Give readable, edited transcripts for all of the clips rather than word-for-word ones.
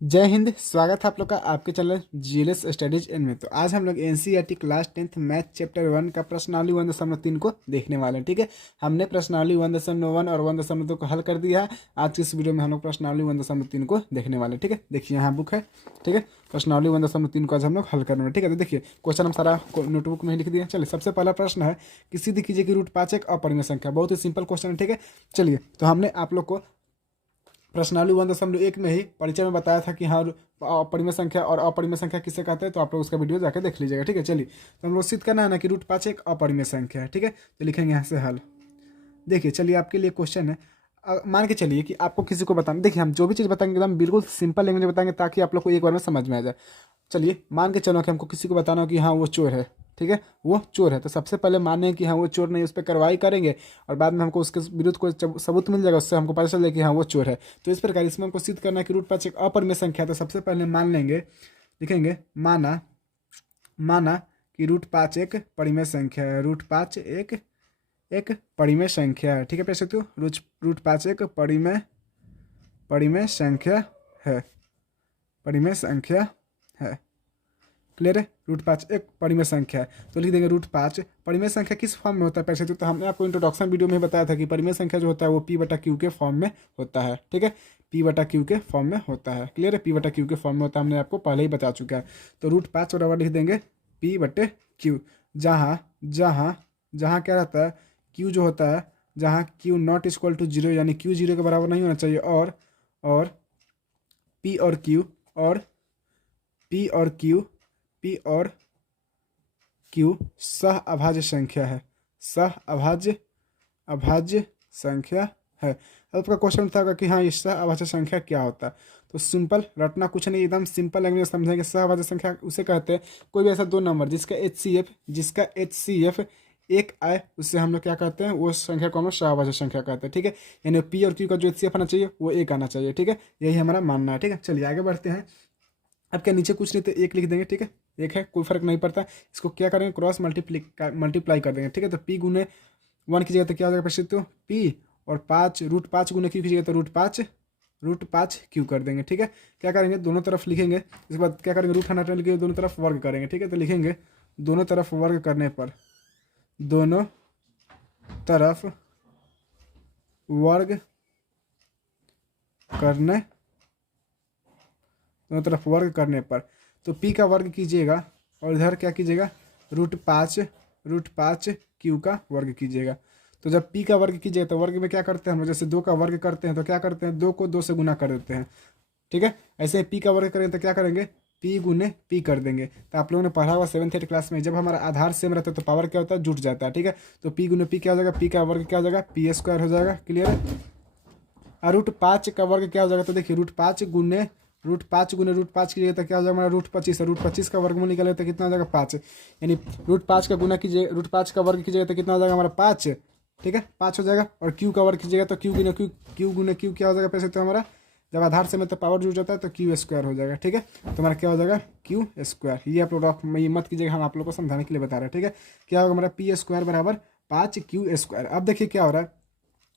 जय हिंद। स्वागत है आप लोग का आपके चैनल जीएलएस स्टडीज इन में। तो आज हम लोग NCERT class 10th math chapter 1 का प्रश्नावली 1.3 को देखने वाले हैं। ठीक है, हमने प्रश्नावली 1.1 और 1.2 को हल कर दिया है। आज की इस वीडियो में हम लोग प्रश्नावली 1.3 को देखने वाले हैं। ठीक है, देखिए यहाँ बुक है। ठीक है, प्रश्नावली 1.3 को आज हम लोग हल करने वाले। ठीक है, तो देखिए क्वेश्चन हम सारा नोटबुक में ही लिख दिया। चलिए, सबसे पहला प्रश्न है कि सिद्ध कीजिए कि √5 एक अपरिमेय संख्या। बहुत ही सिंपल क्वेश्चन है। ठीक है, चलिए, तो हमने आप लोग को प्रश्नावली 1.1 में ही परिचय में बताया था कि हाँ अपरिमेय संख्या और अपरिमेय संख्या किसे कहते हैं। तो आप लोग उसका वीडियो जाकर देख लीजिएगा। ठीक है, चलिए, तो हम लोग सिद्ध करना है ना कि √5 एक अपरिमेय संख्या है। ठीक है, तो लिखेंगे यहाँ से हल। देखिए, चलिए, आपके लिए क्वेश्चन है। मान के चलिए कि आपको किसी को बताना। देखिए, हम जो भी चीज़ बताएंगे एकदम बिल्कुल सिंपल लैंग्वेज में बताएंगे ताकि आप लोग को एक बार में समझ में आ जाए। चलिए, मान के चलो कि हमको किसी को बताना हो कि हाँ वो चोर है। ठीक है, वो चोर है, तो सबसे पहले माने कि हाँ वो चोर नहीं, उस पर कार्रवाई करेंगे और बाद में हमको उसके विरुद्ध कोई सबूत मिल जाएगा, उससे हमको पता चल जाएगा कि हाँ वो चोर है। तो इस प्रकार इसमें हमको सिद्ध करना है कि √5 एक अपरिमेय संख्या है। तो सबसे पहले मान लेंगे, लिखेंगे माना माना कि √5 एक परिमेय संख्या है। √5 एक परिमेय संख्या है। ठीक है, पढ़ सकते हो, √5 एक परिमेय संख्या है। परिमेय संख्या है। क्लियर है, √5 एक परिमेय संख्या है। तो लिख देंगे √5। परिमेय संख्या किस फॉर्म में होता है पैसे? तो हमने आपको इंट्रोडक्शन वीडियो में बताया था कि परिमेय संख्या जो होता है वो P/Q के फॉर्म में होता है। ठीक है, P/Q के फॉर्म में होता है। क्लियर है, P/Q के फॉर्म में होता है, हमने आपको पहले ही बता चुका है। तो √5 बराबर लिख देंगे P/Q। जहाँ जहाँ जहाँ क्या रहता है, Q जो होता है, जहाँ Q नॉट इक्वल टू 0 यानी Q 0 के बराबर नहीं होना चाहिए, और P और Q और P और Q P और Q सह अभाज्य संख्या है। सह अभाज्य संख्या है। अब आपका क्वेश्चन था कि हाँ ये सह अभाज्य संख्या क्या होता है। तो सिंपल रटना कुछ नहीं, एकदम सिंपल लैंग्वेज में समझेंगे। सह अभाज्य संख्या उसे कहते हैं कोई भी ऐसा दो नंबर जिसका HCF एक आए, उससे हम लोग क्या कहते हैं, वो संख्या को हम लोग सहअभाज्य संख्या कहते हैं। ठीक है, यानी P और Q का जो HCF आना चाहिए वो एक आना चाहिए। ठीक है, यही हमारा मानना है। ठीक है, चलिए आगे बढ़ते हैं। अब क्या नीचे कुछ नहीं तो एक लिख देंगे। ठीक है, एक है, कोई फर्क नहीं पड़ता। इसको क्या करेंगे, क्रॉस मल्टीप्लाई कर देंगे। ठीक है, तो P×1 की जगह तो क्या हो जाएगा प्रसिद्ध, तो P, और 5 √5 Q की जगह तो √5 Q कर देंगे। ठीक है, क्या करेंगे, दोनों तरफ लिखेंगे। इसके बाद क्या करेंगे, रूट हटाने के लिए दोनों तरफ वर्ग करेंगे। ठीक है, तो लिखेंगे दोनों तरफ वर्ग करने पर, दोनों तरफ वर्ग करने दोनों तरफ वर्ग करने पर, तो P का वर्ग कीजिएगा और इधर क्या कीजिएगा, √5 Q का वर्ग कीजिएगा। तो जब P का वर्ग कीजिएगा तो वर्ग में क्या करते हैं हम लोग, जैसे 2 का वर्ग करते हैं तो क्या करते हैं, 2 को 2 से गुना कर देते हैं। ठीक है, ऐसे ही P का वर्ग करेंगे तो क्या करेंगे, P×P कर देंगे। तो आप लोगों ने पढ़ा हुआ 7th 8th क्लास में, जब हमारा आधार सेम रहता है तो पावर क्या होता है, जुट जाता है। ठीक है, तो P×P क्या हो जाएगा, P का वर्ग क्या हो जाएगा, P² हो जाएगा। क्लियर है, और √5 का वर्ग क्या हो जाएगा, तो देखिए √5 की जगह तो क्या हो जाएगा हमारा √25 है। √25 का वर्गमूल निकाले तो कितना हो जाएगा, 5। यानी √5 का गुना कीजिए, √5 का वर्ग कीजिएगा तो कितना हो जाएगा हमारा 5। ठीक है, 5 हो जाएगा। और Q का वर्ग कीजिएगा तो Q×Q क्या हो जाएगा पैसे, तो हमारा जब आधार से मतलब पावर जुड़ जाता है तो Q² हो जाएगा। ठीक है, तो हमारा क्या हो जाएगा, Q²। ये आप लोग ये मत कीजिएगा, हम आप लोग को समझाने के लिए बता रहे हैं। ठीक है, क्या होगा हमारा P² बराबर 5Q²। अब देखिए क्या हो रहा है,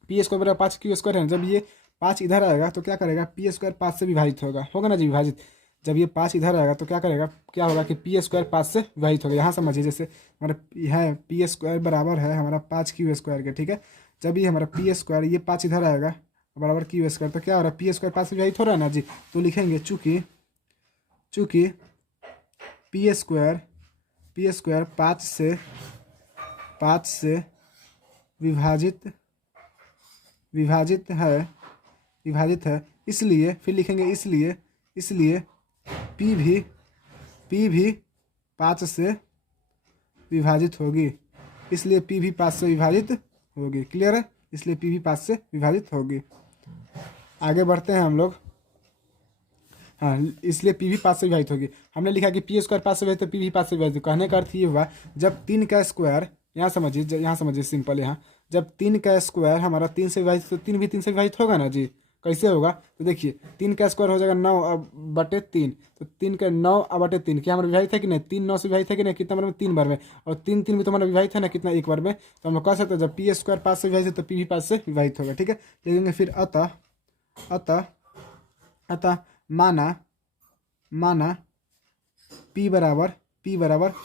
P² बराबर 5Q² है। जब ये 5 इधर आएगा तो क्या करेगा, P² 5 से विभाजित होगा ना जी, विभाजित। जब ये 5 इधर आएगा तो क्या करेगा, क्या होगा कि P² 5 से विभाजित होगा। यहाँ समझिए, जैसे हमारा है P² बराबर है हमारा 5Q² के। ठीक है, जब ये हमारा P² ये 5 इधर आएगा बराबर Q² तो क्या हो रहा है, P² 5 से विभाजित हो रहा है ना जी। तो लिखेंगे चूँकि P² 5 से विभाजित विभाजित है, इसलिए फिर लिखेंगे इसलिए P भी 5 से विभाजित होगी। इसलिए P भी 5 से विभाजित होगी। क्लियर है, इसलिए P भी 5 से विभाजित होगी। आगे बढ़ते हैं हम लोग। हाँ, इसलिए P भी 5 से विभाजित होगी। हमने लिखा कि P² 5 से विभाजित तो P भी 5 से विभाजित। कहने का अर्थ ये हुआ, जब 3 का स्क्वायर, यहाँ समझिए सिंपल, यहाँ जब 3 का स्क्वायर हमारा 3 से विभाजित तो 3 भी 3 से विभाजित होगा ना जी। कैसे होगा, तो देखिए 3 का स्क्वायर हो जाएगा 9/3। तो 3 का 9/3 क्या हमारा विभाजित है कि नहीं, 3 9 से विभाजित है कि नहीं, कितना बार में, 3 बार में। और 3 3 भी तो हमारा विभाजित है ना, कितना, एक बार में। तो हम लोग कह सकते हैं जब P² 5 से विभाजित है तो P भी 5 से विभाजित होगा। ठीक है, लिखेंगे फिर अतः माना माना P बराबर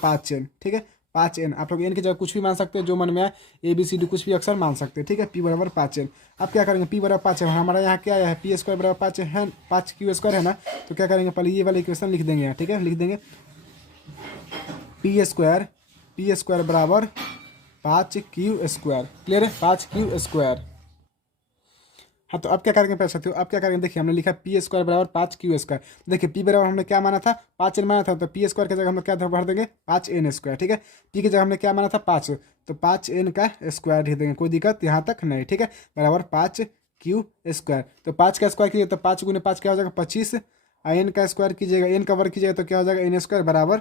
5n, ठीक है 5n। आप लोग n की जगह कुछ भी मान सकते हैं, जो मन में आए, ABCD कुछ भी अक्सर मान सकते हैं, ठीक है P बराबर 5n। अब क्या करेंगे, P बराबर 5 है, हमारा यहाँ क्या है, P स्क्वायर बराबर 5 है, 5Q² है ना। तो क्या करेंगे, पहले ये वाला इक्वेशन लिख देंगे यहाँ, ठीक है लिख देंगे P स्क्वायर बराबर 5Q²। क्लियर है, 5Q²। हाँ तो अब क्या करेंगे पैसा हो, अब क्या करेंगे, देखिए हमने लिखा P स्क्वायर बराबर 5Q²। देखिए P बराबर हमने क्या माना था, 5n माना था, तो P स्क्वायर की जगह हम लोग क्या भर देंगे, 5n², ठीक है। P की जगह हमने क्या माना था, 5, तो 5n का स्क्वायर लिख देंगे, कोई दिक्कत यहाँ तक नहीं, ठीक है बराबर 5Q²। तो 5 का स्क्वायर कीजिए तो 5 गुने 5 क्या हो जाएगा 25, n का स्क्वायर कीजिएगा, n का वर्ग कीजिएगा तो क्या हो जाएगा n²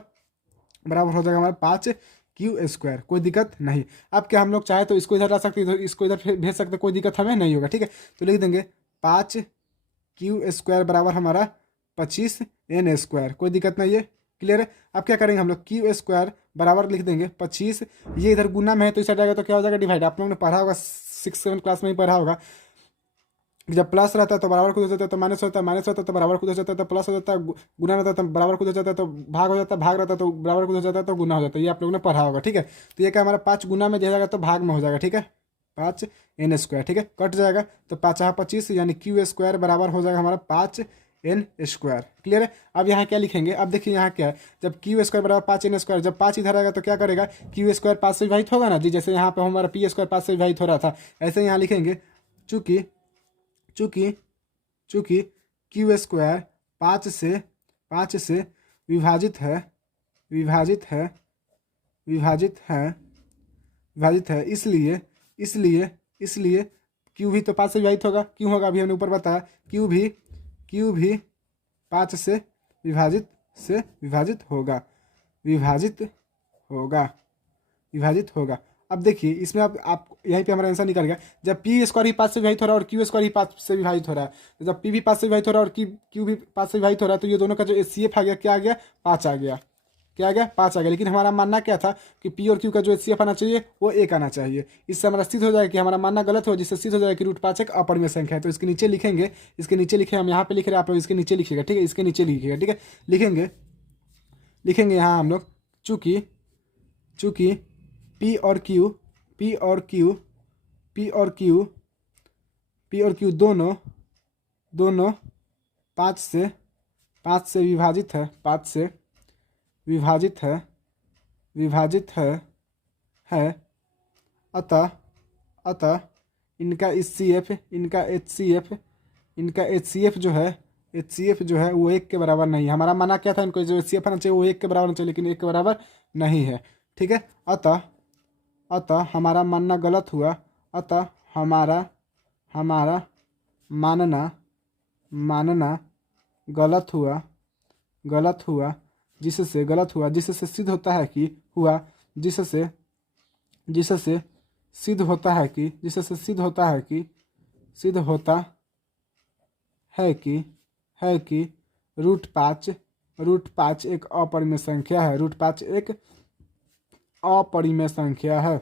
बराबर हो जाएगा हमारा 5Q²। कोई दिक्कत नहीं। अब क्या हम लोग चाहे तो इसको इधर ला सकते हैं, तो इसको इधर भेज सकते हैं, कोई दिक्कत हमें नहीं होगा, ठीक है। तो लिख देंगे 5Q² बराबर हमारा 25n², कोई दिक्कत नहीं है। क्लियर है। अब क्या करेंगे हम लोग, Q² बराबर लिख देंगे 25, ये इधर गुना में है तो इस साइड आएगा तो क्या हो जाएगा डिवाइड। आप लोगों ने पढ़ा होगा 6-7 क्लास में ही पढ़ा होगा, जब प्लस रहता है तो बराबर कुछ हो जाता है, तो माइनस होता है, माइनस होता है तो बराबर कुछ हो जाता है, तो प्लस हो जाता है, गुना रहता है तो बराबर कुछ हो जाता है, तो भाग हो जाता है, भाग रहता है तो बराबर कुछ हो जाता है, तो गुना हो जाता है। ये आप लोगों ने पढ़ा होगा, ठीक है। तो ये क्या हमारा 5 गुना में जाएगा तो भाग में हो जाएगा, ठीक है 5n², ठीक है कट जाएगा, तो 5×25 यानी Q² बराबर हो जाएगा हमारा 5n²। क्लियर है। अब यहाँ क्या लिखेंगे, अब देखिए यहाँ क्या है, जब Q² बराबर 5n², जब 5 इधर आएगा तो क्या करेगा, Q² 5 से विभाजित होगा ना जी, जैसे यहाँ पे हमारा P² 5 से विभाजित हो रहा था, ऐसे यहाँ लिखेंगे चूँकि Q² 5 से विभाजित है, इसलिए Q भी तो 5 से विभाजित होगा, क्यों होगा अभी हमने ऊपर बताया, Q भी 5 से विभाजित होगा। अब देखिए इसमें आप यहीं पे हमारा आंसर निकल गया, जब P² ही 5 से विभाजित हो रहा है और Q² ही 5 से विभाजित हो रहा है, तो जब P भी 5 से विभाजित हो रहा है और Q भी 5 से विभाजित हो रहा है, तो ये दोनों का जो HCF आ गया, क्या आ गया 5 आ गया, क्या आ गया 5 आ गया। लेकिन हमारा मानना क्या था कि P और Q का जो HCF आना चाहिए वो 1 आना चाहिए। इससे हमारा सिद्ध हो जाएगा कि हमारा मानना गलत हो, जिससे सिद्ध हो जाएगा कि √5 एक अपरिमेय संख्या है। तो इसके नीचे लिखेंगे, हम यहाँ पे लिख रहे हैं, आप लोग इसके नीचे लिखिएगा, ठीक है इसके नीचे लिखिएगा, ठीक है लिखेंगे यहाँ हम लोग चूँकि P और Q दोनों 5 से विभाजित है, अतः इनका HCF जो है वो 1 के बराबर नहीं है। हमारा माना क्या था, इनको जो HCF आना चाहिए वो 1 के बराबर होना चाहिए, लेकिन 1 के बराबर नहीं है, ठीक है। अतः हमारा मानना गलत हुआ, अतः हमारा मानना गलत हुआ, जिससे सिद्ध होता है कि √5 एक अपरिमेय संख्या है,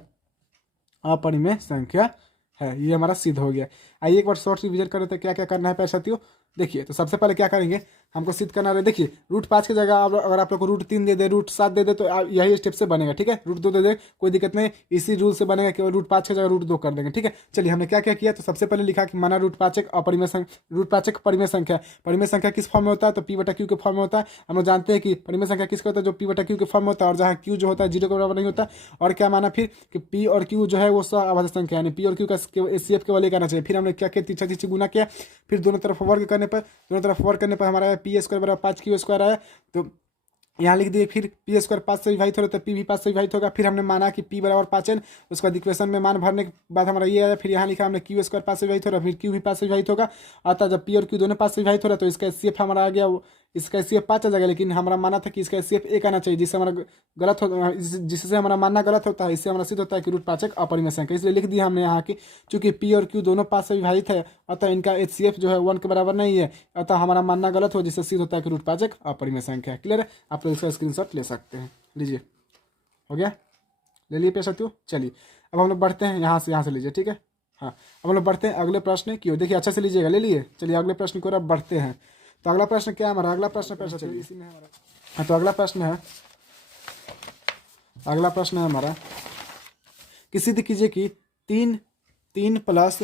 अपरिमेय संख्या है। ये हमारा सिद्ध हो गया। आइए एक बार शॉर्ट रिवीजन कर लेते हैं क्या क्या करना है पैसा साथियों। देखिए तो सबसे पहले क्या करेंगे, हमको सिद्ध करना है, देखिए √5 की जगह अगर आप लोग को √3 दे दे, √7 दे दे, तो यही स्टेप से बनेगा, ठीक है। √2 दे दे कोई दिक्कत नहीं, इसी रूल से बनेगा, केवल √5 की जगह √2 कर देंगे, ठीक है। चलिए हमने क्या क्या किया, तो सबसे पहले लिखा कि माना √5 एक अपरिमेय संख्या। परिमेय संख्या किस फॉर्म में होता है, तो P/Q के फॉर्म में होता है। हम लोग जानते हैं कि परिमेय संख्या किसका होता है, जो P/Q के फॉर्म में होता है, और जहाँ Q जो होता है 0 के बराबर नहीं होता। और क्या माना फिर कि P और Q जो है वो सह-अभाज्य संख्या, यानी P और Q का HCF केवल 1 आना चाहिए। फिर हमने क्या किया, तीसरा गुना किया, फिर दोनों तरफ वर्ग करने पर हमारा P² बराबर 5Q² आया। तो यहाँ लिख दिए, फिर P² 5 से विभाजित हो रहा है तो P भी 5 से विभाजित होगा। फिर हमने माना कि P बराबर 5n, उसके बाद इक्वेशन में मान भरने के बाद हमारा ये आया। फिर यहाँ लिखा हमने Q² 5 से विभाजित हो रहा है, फिर Q भी 5 से विभाजित होगा। अतः जब P और Q दोनों 5 से विभाजित हो रहा है तो इसका HCF हमारा आ गया, इसका HCF 5 आ जाएगा। लेकिन हमारा माना था कि इसका HCF 1 आना चाहिए, जिससे हमारा मानना गलत होता है। इससे हमारा सिद्ध होता है कि √5 एक अपरिमेय संख्या, इसलिए लिख दिया हमने यहाँ की, चूंकि P और Q दोनों 5 से विभाजित है, अतः इनका HCF जो है 1 के बराबर नहीं है, अतः हमारा मानना गलत हो, जिससे सिद्ध होता है कि √5 एक अपरिमेय संख्या है। क्लियर है। आप लोग इसका स्क्रीनशॉट ले सकते हैं, लीजिए, हो गया, ले लिए पे साथियों। चलिए अब हम लोग बढ़ते हैं, यहाँ से लीजिए, ठीक है। हाँ अब हम लोग बढ़ते हैं अगले प्रश्न की ओर। देखिए अच्छे से लीजिएगा, ले लिए। चलिए अगले प्रश्न की ओर अब बढ़ते हैं। तो अगला प्रश्न क्या है हमारा, अगला प्रश्न पर चलिए इसी में हमारा। हाँ, तो अगला प्रश्न है हमारा कि सिद्ध कीजिए कि तीन तीन प्लस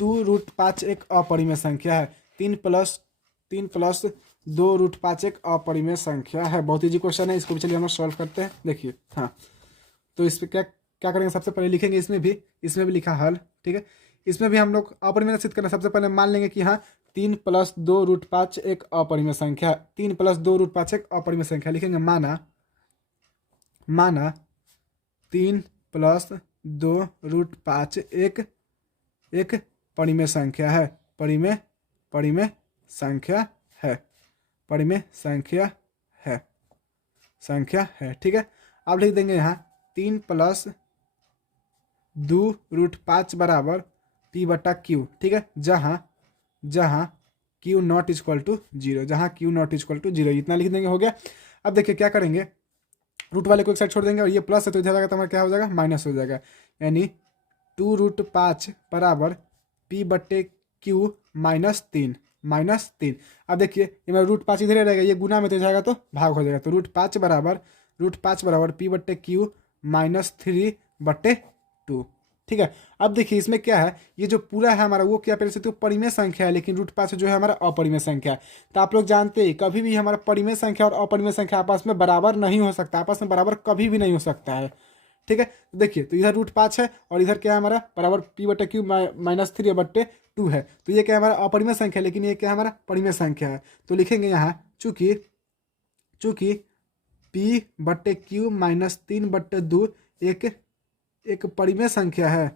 2√5 एक अपरिमेय संख्या है। 3 + 2√5 एक अपरिमेय संख्या है। बहुत इजी क्वेश्चन है, इसको भी चलिए हम सॉल्व करते हैं। देखिए हाँ, तो इस पर क्या क्या करेंगे, सबसे पहले लिखेंगे इसमें भी लिखा हल, ठीक है। इसमें भी हम लोग अपरिमेय सिद्ध करना, सबसे पहले मान लेंगे कि हाँ 3 + 2√5 एक अपरिमेय संख्या है। 3 + 2√5 एक अपरिमेय संख्या लिखेंगे। माना 3 + 2√5 एक परिमेय संख्या है। परिमेय संख्या है, ठीक है। अब लिख देंगे यहाँ 3 + 2√5 बराबर P/Q, ठीक है। जहाँ Q नॉट इक्वल टू 0, इतना लिख देंगे, हो गया। अब देखिए क्या करेंगे, रूट वाले को एक साइड छोड़ देंगे और ये प्लस है तो इधर जाएगा तो हमारा क्या हो जाएगा, माइनस हो जाएगा। यानी 2√5 बराबर P/Q -3। अब देखिए ये मेरा √5 इधर ही रहेगा, ये गुना में तो जाएगा तो भाग हो जाएगा। तो √5 बराबर P/Q -3/2, ठीक है। अब देखिए इसमें क्या है, ये जो पूरा है हमारा वो क्या पहले से तो परिमेय संख्या है, लेकिन √5 जो है हमारा अपरिमेय संख्या है। तो आप लोग जानते हैं कभी भी हमारा परिमेय संख्या और अपरिमेय संख्या आपस में बराबर नहीं हो सकता, आपस में बराबर कभी भी नहीं हो सकता है, ठीक है। तो देखिए तो इधर √5 है और इधर क्या है हमारा बराबर P/Q -3/2 है। तो ये क्या है हमारा अपरिमेय संख्या, लेकिन ये क्या है हमारा परिमेय संख्या है। तो लिखेंगे यहाँ चूंकि P/Q -3/2 एक परिमेय संख्या है,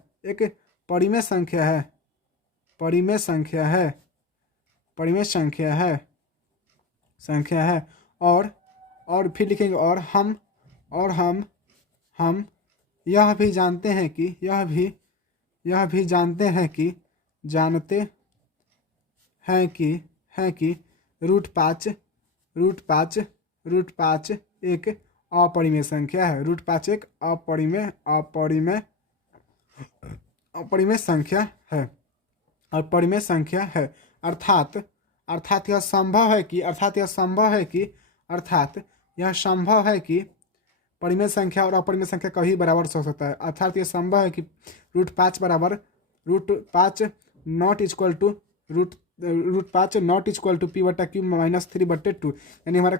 और फिर लिखेंगे और हम यह भी जानते हैं कि √5 एक अपरिमेय संख्या है। √5 एक अपरिमेय संख्या है। अर्थात यह संभव है कि परिमेय संख्या और अपरिमेय संख्या कभी बराबर हो सकता है। अर्थात यह संभव है कि √5 बराबर √5 नॉट इक्वल टू P/Q -3/2, यानी हमारा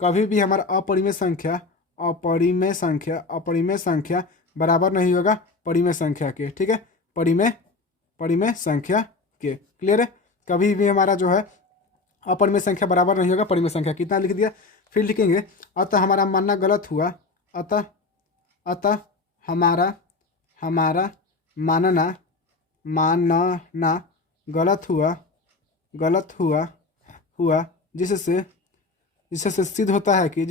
कभी भी हमारा अपरिमेय संख्या बराबर नहीं होगा परिमेय संख्या के, ठीक है। परिमेय संख्या के, क्लियर है। कभी भी हमारा जो है अपरिमेय संख्या बराबर नहीं होगा परिमेय संख्या। कितना लिख दिया, फिर लिखेंगे अतः हमारा मानना गलत हुआ, अतः हमारा मानना गलत हुआ जिससे सिद्ध होता है कि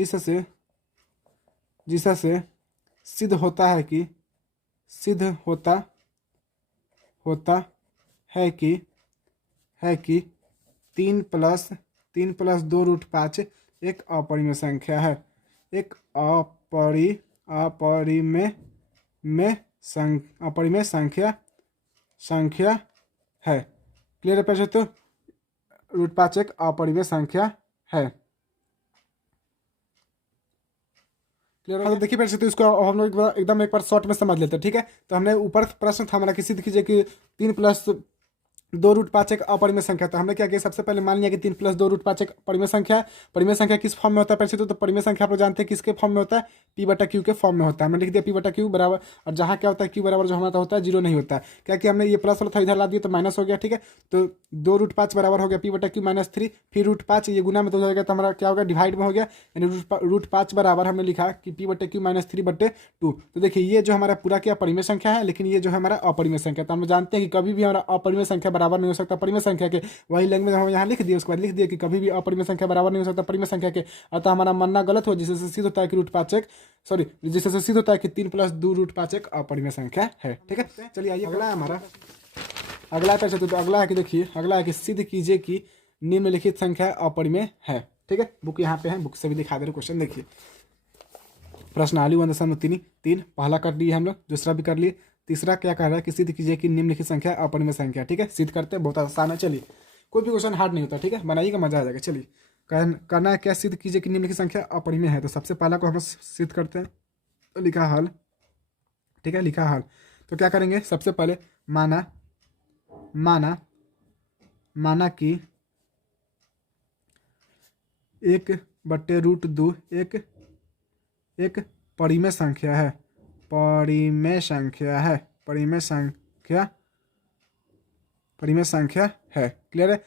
3 + 2√5 एक अपरिमेय संख्या है। अपरिमेय संख्या है, क्लियर है। पैसे तो √5 एक अपरिमेय संख्या है, क्लियर है। तो देखिए पैसे तो इसको हम लोग एकदम एक बार शॉर्ट में समझ लेते हैं, ठीक है। तो हमने ऊपर प्रश्न था हमारा, किसी कीजिए कि 3 + 2√5 एक अपरिमेय संख्या। तो हमने क्या किया, सबसे पहले मान लिया कि 3 + 2√5 एक परिमेय संख्या है। परिमेय संख्या किस फॉर्म में होता है पैसे तो परिमेय संख्या आप लोग जानते हैं किसके फॉर्म में होता है, P/Q के फॉर्म में होता है। हमने लिख दिया P/Q बराबर, और जहाँ क्या होता है Q बराबर जो हमारा होता है 0 नहीं होता है। क्या कि हमने ये प्लस वाला था इधर ला दिया तो माइनस हो गया, ठीक है। तो 2√5 बराबर हो गया P/Q -3, फिर √5 ये गुना में तो हो जाएगा तो हमारा क्या होगा, डिवाइड में हो गया। यानी √5 बराबर हमने लिखा कि P/Q -3/2। तो देखिए ये जो हमारा पूरा क्या परिमेय संख्या है, लेकिन ये जो है हमारा अपरिमेय संख्या। तो हम जानते हैं कि कभी भी हमारा अपरिमेय संख्या बराबर नहीं हो सकता परिमेय संख्या के। वही लैंग्वेज हम यहाँ लिख दिए, उसके बाद लिख दिए कि कभी भी अपरिमेय संख्या बराबर नहीं हो सकता परिमेय संख्या के। अतः हमारा मानना गलत हो, जिससे सिद्ध होता है कि जिससे सिद्ध होता है कि 3 + 2√5 एक अपरिमेय संख्या है, ठीक है। चलिए आइए अगला है हमारा, अगला पैसे तो अगला है कि देखिए, अगला है कि सिद्ध कीजिए कि निम्नलिखित संख्या अपरिमेय है, ठीक है। बुक यहाँ पे है, बुक से भी दिखा दे रहे क्वेश्चन। देखिए प्रश्नावली 1.3 पहला कर लिए हम लोग, दूसरा भी कर लिए, तीसरा क्या कह रहा है कि सिद्ध कीजिए कि निम्नलिखित संख्या अपरिमेय संख्या, ठीक है। सिद्ध करते हैं, बहुत आसान है। चलिए कोई भी क्वेश्चन हार्ड नहीं होता, ठीक है, बनाइएगा मजा आ जाएगा। चलिए करना है क्या, सिद्ध कीजिए कि निम्नलिखित संख्या अपरिमेय है। तो सबसे पहला को हम सिद्ध करते हैं, तो लिखा हल, ठीक है, लिखा हल। तो क्या करेंगे, सबसे पहले माना माना माना कि 1/√2 एक परिमेय संख्या है, परिमेय संख्या है, परिमेय संख्या, परिमेय संख्या है। क्लियर है।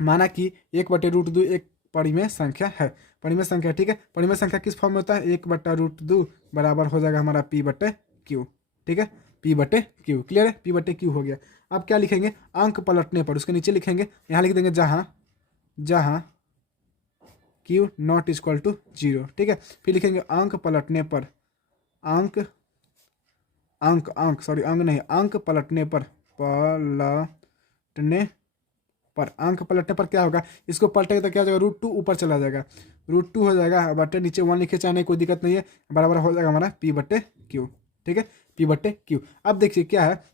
माना कि 1/√2 एक परिमेय संख्या है, परिमेय संख्या, ठीक है। परिमेय संख्या किस फॉर्म में होता है, 1/√2 बराबर हो जाएगा हमारा P/Q, ठीक है, P/Q। क्लियर है, P/Q हो गया। अब क्या लिखेंगे, अंक पलटने पर उसके नीचे लिखेंगे, यहाँ लिख देंगे जहाँ Q नॉट इक्वल टू 0, ठीक है। फिर लिखेंगे अंक पलटने पर, अंक अंक अंक सॉरी अंक नहीं, अंक पलटने पर, अंक पलटने पर क्या होगा, इसको पलटेगा तो क्या हो जाएगा, √2 ऊपर चला जाएगा, √2 हो जाएगा, बटे नीचे 1 लिखे चाहे नहीं, कोई दिक्कत नहीं है, बराबर हो जाएगा हमारा P/Q, ठीक है, P/Q। अब देखिए क्या है,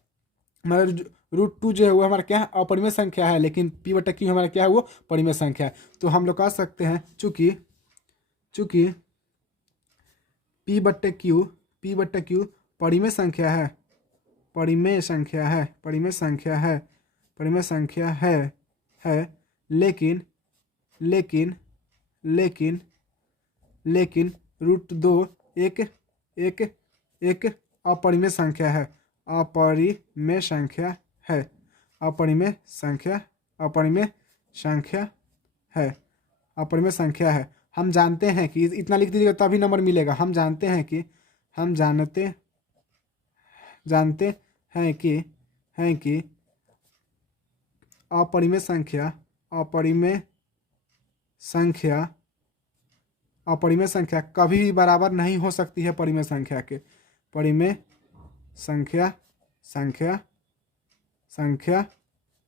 हमारा √2 जो है वो हमारा क्या है, अपरिमेय संख्या है, लेकिन P/Q हमारा क्या है, वो परिमेय संख्या है। तो हम लोग कह सकते हैं चूंकि P/Q परिमेय संख्या है, परिमेय संख्या है, परिमेय संख्या है, परिमेय संख्या है, लेकिन लेकिन लेकिन लेकिन √2 एक अपरिमेय संख्या है, अपरिमेय संख्या है, अपरिमेय संख्या, अपरिमेय संख्या है, अपरिमेय संख्या है। हम जानते हैं कि इतना लिख दीजिएगा तभी नंबर मिलेगा। हम जानते हैं कि अपरिमेय संख्या, अपरिमेय संख्या, अपरिमेय संख्या कभी भी बराबर नहीं हो सकती है परिमेय संख्या के, परिमेय संख्या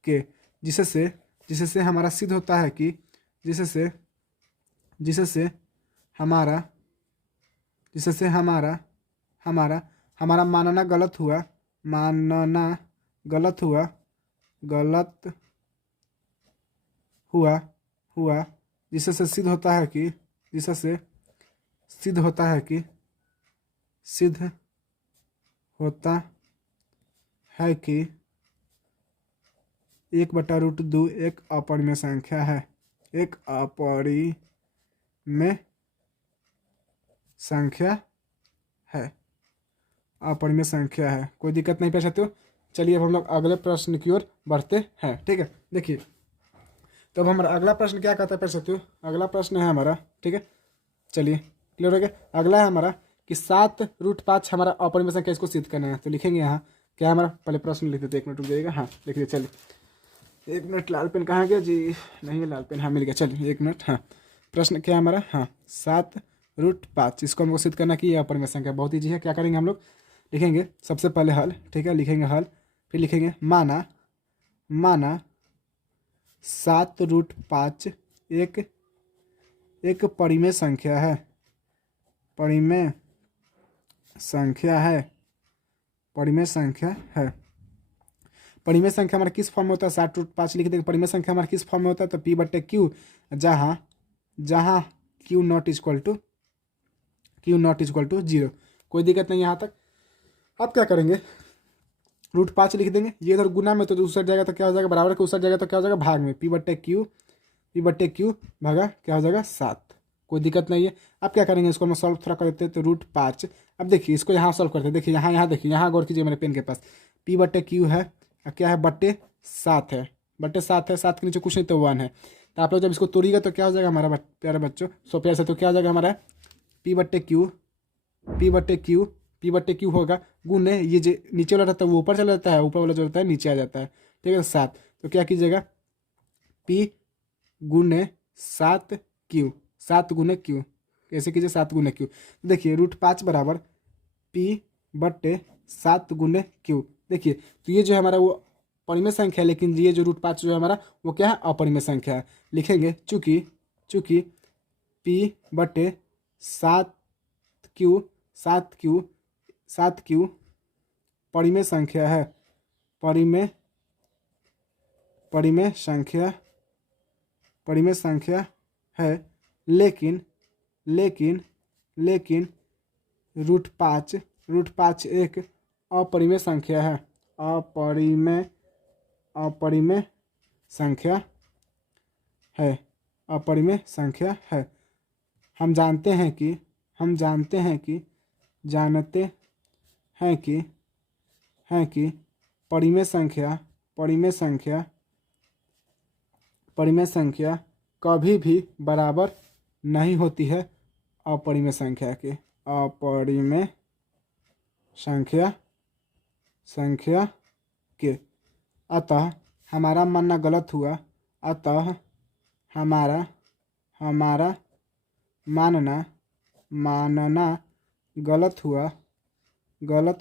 के, जिससे हमारा सिद्ध होता है कि जिससे हमारा मानना गलत हुआ, जिससे सिद्ध होता है कि, सिद्ध होता है कि 1/√2 एक अपरिमेय संख्या है, एक अपरिमेय संख्या है, अपरिमेय संख्या है। कोई दिक्कत नहीं पहचाते हो। चलिए अब हम लोग अगले प्रश्न की ओर बढ़ते हैं, ठीक है। देखिए तो अब हमारा अगला प्रश्न क्या कहता है पहचाते हो, अगला प्रश्न है हमारा, ठीक है, चलिए क्लियर हो गया। अगला है हमारा कि 7√5 हमारा अपरिमेय संख्या, इसको सिद्ध करना है। तो लिखेंगे यहाँ क्या है हमारा, पहले प्रश्न लिख देते, 1 मिनट रुक जाइएगा, हाँ लिखिए, चलिए 1 मिनट, लाल पेन कहाँ गया जी, नहीं है लाल पेन, हाँ मिल गया, चलिए 1 मिनट। हाँ प्रश्न क्या है हमारा, हाँ 7√5, इसको हमको सिद्ध करना कि ये अपरिमेय संख्या, बहुत ईजी है। क्या करेंगे हम लोग, लिखेंगे सबसे पहले हल, ठीक है, लिखेंगे हल, फिर लिखेंगे माना 7√5 एक परिमेय संख्या है, परिमेय संख्या है, परिमेय संख्या है। परिमेय संख्या हमारा किस फॉर्म में होता है, 7√5 लिख देंगे। परिमेय संख्या हमारा किस फॉर्म में होता है, तो P/Q, जहाँ Q नॉट इक्वल टू 0। कोई दिक्कत नहीं यहाँ तक। अब क्या करेंगे, √5 लिख देंगे, ये इधर गुना में तो दूसर जाएगा तो क्या हो जाएगा, बराबर के उसर जाएगा तो क्या हो जाएगा, भाग में, P/Q भागा क्या हो जाएगा 7। कोई दिक्कत नहीं है। अब क्या करेंगे, इसको हम सॉल्व थोड़ा करते हैं, तो √5, अब देखिए इसको यहाँ सॉल्व करते हैं, देखिए यहाँ देखिए, यहाँ गौर कीजिए मेरे पेन के पास, P/Q है, क्या है, /7 है, /7 है, 7 के नीचे कुछ नहीं तो 1 है। तो आप लोग जब इसको तोड़िएगा तो क्या हो जाएगा हमारा प्यारे बच्चों, सो प्यार से, तो क्या हो जाएगा हमारा P/Q होगा गुने, ये जो नीचे वाला रहता है वो ऊपर चला जाता है, ऊपर वाला जो रहता है नीचे आ जाता है, ठीक है, 7। तो क्या कीजिएगा, P गुने 7Q, 7 गुने Q, कैसे कीजिए, 7 गुने Q। देखिए √5 बराबर P/7 गुने Q। देखिए तो ये जो हमारा वो परिमेय संख्या है, लेकिन ये जो √5 जो है हमारा वो क्या है, अपरिमेय संख्या है। लिखेंगे चूंकि P/7Q परिमेय संख्या है, परिमेय संख्या है, लेकिन लेकिन लेकिन रूट पाँच एक अपरिमेय संख्या है। अपरिमेय संख्या है। अपरिमेय संख्या है। हम जानते हैं कि परिमेय संख्या कभी भी बराबर नहीं होती है अपरिमेय संख्या के। अपरिमेय संख्या के। अतः हमारा मानना गलत हुआ। अतः हमारा मानना गलत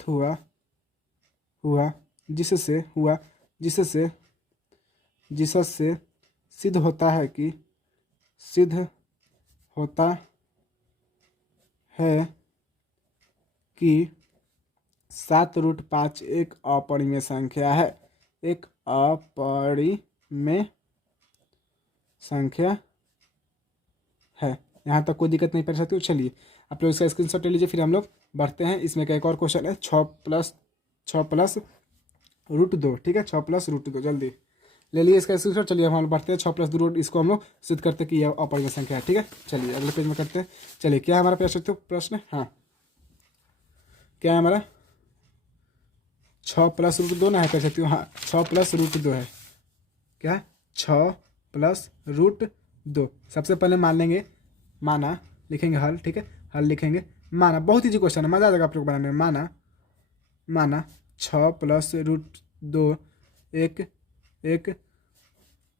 हुआ जिससे सिद्ध होता है कि 7√5 एक अपरिमेय संख्या है। एक अपरिमेय संख्या है। यहाँ तक कोई दिक्कत नहीं पड़ सकती। चलिए आप लोग इसका स्क्रीनशॉट ले लीजिए, फिर हम लोग बढ़ते हैं। इसमें का एक और क्वेश्चन है 6+√2। ठीक है, 6+√2 जल्दी ले लिए इसका स्क्रीनशॉट। चलिए हम बढ़ते हैं 6+2, इसको हम लोग सिद्ध करते हैं कि यह अपरिमेय संख्या है। ठीक है, चलिए अगले पेज में करते हैं। चलिए क्या है हमारा प्रश्न? हाँ, क्या है हमारा? 6+√2 ना है, कह सकती हूँ। हाँ, 6+√2 है। क्या है? 6+√2। सबसे पहले मान लेंगे, माना लिखेंगे हल। ठीक है, हल लिखेंगे माना। बहुत ईजी क्वेश्चन है, मजा आ जाएगा आप लोग बनाने में। माना 6+√2 एक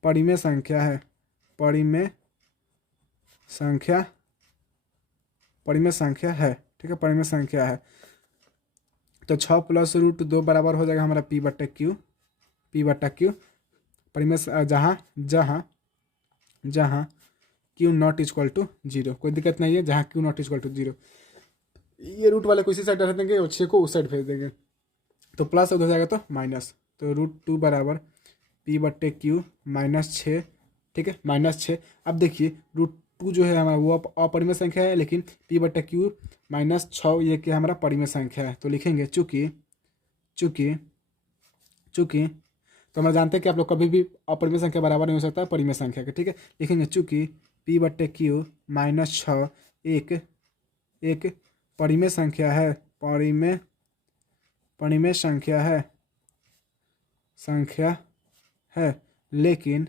परिमेय संख्या है। परिमेय संख्या है। ठीक है, परिमेय संख्या है। तो 6+√2 बराबर हो जाएगा हमारा P/Q। परिमेय जहाँ Q नॉट इक्वल टू 0। कोई दिक्कत नहीं है, जहाँ Q नॉट इक्वल टू 0। ये रूट वाले को इसी साइड रख देंगे और 6 को उस साइड भेज देंगे, तो प्लस हो जाएगा तो माइनस। तो √2 बराबर P/Q -6। ठीक है, -6। अब देखिए √2 जो है हमारा वो अपरिमेय संख्या है, लेकिन P/Q -6 ये क्या हमारा परिमेय संख्या है। तो लिखेंगे चूँकि तो हम जानते हैं कि आप लोग कभी भी अपरिमेय संख्या बराबर नहीं हो सकता परिमेय संख्या के। ठीक है, लिखेंगे चूँकि P/Q -6 एक परिमेय संख्या है। परिमेय संख्या है, लेकिन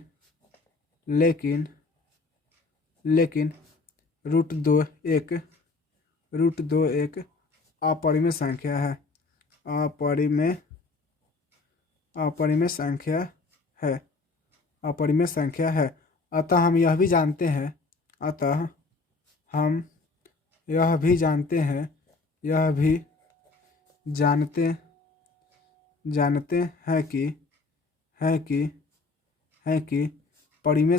√2 एक अपरिमेय संख्या है। अपरिमेय संख्या है। अतः हम यह भी जानते हैं कि परिमेय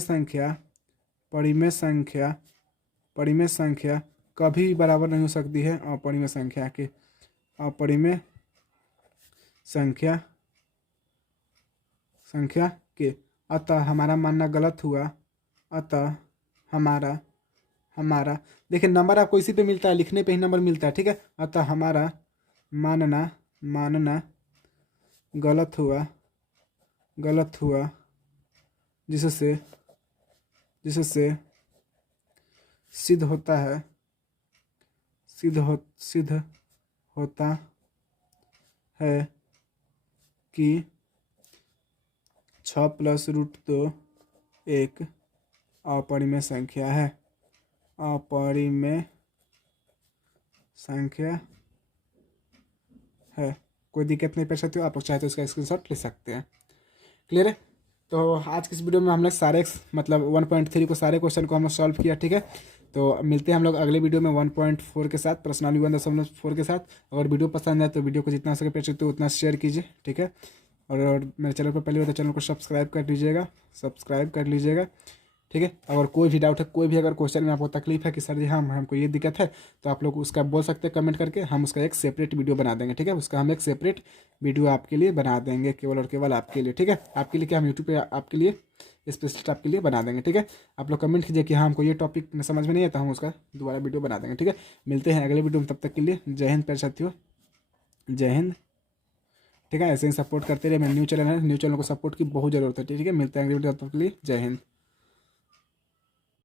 संख्या कभी भी बराबर नहीं हो सकती है अपरिमेय संख्या के। अपरिमेय संख्या के। अतः हमारा मानना गलत हुआ। अतः हमारा देखिए नंबर आपको इसी पे मिलता है, लिखने पे ही नंबर मिलता है। ठीक है, अतः हमारा मानना गलत हुआ जिससे सिद्ध होता है कि 6+√2 एक अपरिमेय संख्या है। अपरिमेय संख्या है। कोई दिक्कत नहीं पड़ सकती हो, आप लोग चाहे तो इसका स्क्रीनशॉट ले सकते हैं। क्लियर है? तो आज की इस वीडियो में हम लोग सारे 1.3 को सारे क्वेश्चन को हम लोग सॉल्व किया। ठीक है, तो मिलते हैं हम लोग अगले वीडियो में 1.4 के साथ, प्रश्नावली 1.4 के साथ। अगर वीडियो पसंद है तो वीडियो को जितना सके पेड़ सकते हो उतना शेयर कीजिए। ठीक है, और मेरे चैनल पर पहली बार तो चैनल को सब्सक्राइब कर लीजिएगा। ठीक ठीक है। अगर कोई भी डाउट है, कोई भी अगर क्वेश्चन में आपको तकलीफ है कि सर जी हम हमको ये दिक्कत है, तो आप लोग उसका बोल सकते हैं कमेंट करके, हम उसका एक सेपरेट वीडियो बना देंगे, ठीक है। उसका हम एक सेपरेट वीडियो आपके लिए बना देंगे, केवल और केवल आपके लिए, ठीक है। आपके लिए क्या, हम यूट्यूब पे आपके लिए स्पेशलिस्ट आपके लिए बना देंगे, ठीक है। आप लोग कमेंट कीजिए कि हाँ हमको ये टॉपिक समझ में नहीं आता, हम उसका दोबारा वीडियो बना देंगे, ठीक है। मिलते हैं अगले वीडियो में, तब तक के लिए जय हिंद प्यारे साथियों, जय हिंद। ठीक है, ऐसे ही सपोर्ट करते रहिए। मेरा न्यू चैनल है, न्यू चैनल को सपोर्ट की बहुत ज़रूरत है, ठीक है। मिलते हैं अगले वीडियो, तब तक के लिए जय हिंद।